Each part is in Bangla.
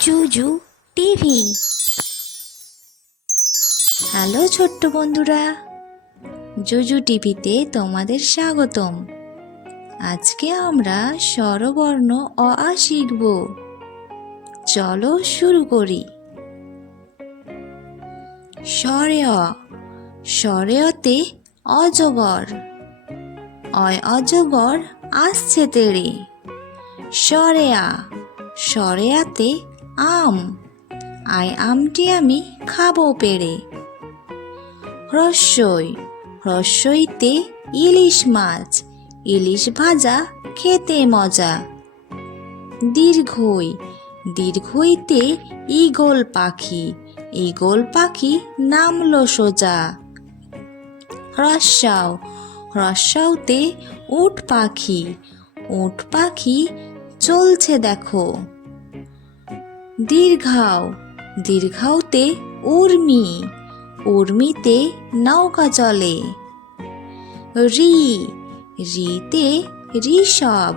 জুজু টিভি। হ্যালো ছোট্ট বন্ধুরা, জুজু টিভিতে তোমাদের স্বাগতম। আজকে আমরা স্বরবর্ণ অ আ শিখব। চলো শুরু করি। স্বরে অ, স্বরে অতে অজগর, অয় অজগর আসছে তেড়ে। স্বরে আ, স্বরে আতে আম, আয় আমটি আমি খাবো পেড়ে। হ্রস্বই, হ্রস্বইতে ইলিশ মাছ, ইলিশ ভাজা খেতে মজা। দীর্ঘই, দীর্ঘইতে ঈগল পাখি, ঈগল পাখি নামলো সোজা। হ্রস্বাও, হ্রস্বাওতে উট পাখি, উট পাখি চলছে দেখো। দীর্ঘাও, দীর্ঘাওতে উর্মি, উর্মিতে নৌকা চলে। রি, রিতে ঋষভ,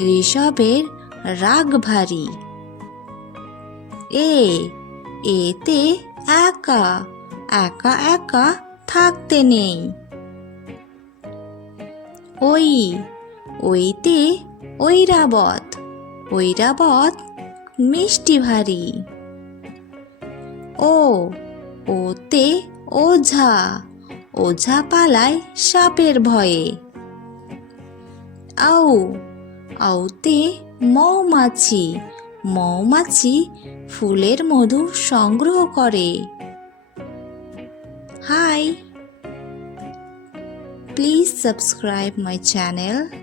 ঋষভের রাগ ভারী। এ, এতে একা, একা একা থাকতে নেই। ওই, ওইতে ঐরাবত, ঐরাবত মিষ্টি ভারী। ও, ওতে ওঝা, ওঝা পালায় সাপের ভয়ে। আউ, আউতে মৌমাছি, মৌমাছি ফুলের মধু সংগ্রহ করে। Hi, please subscribe my channel.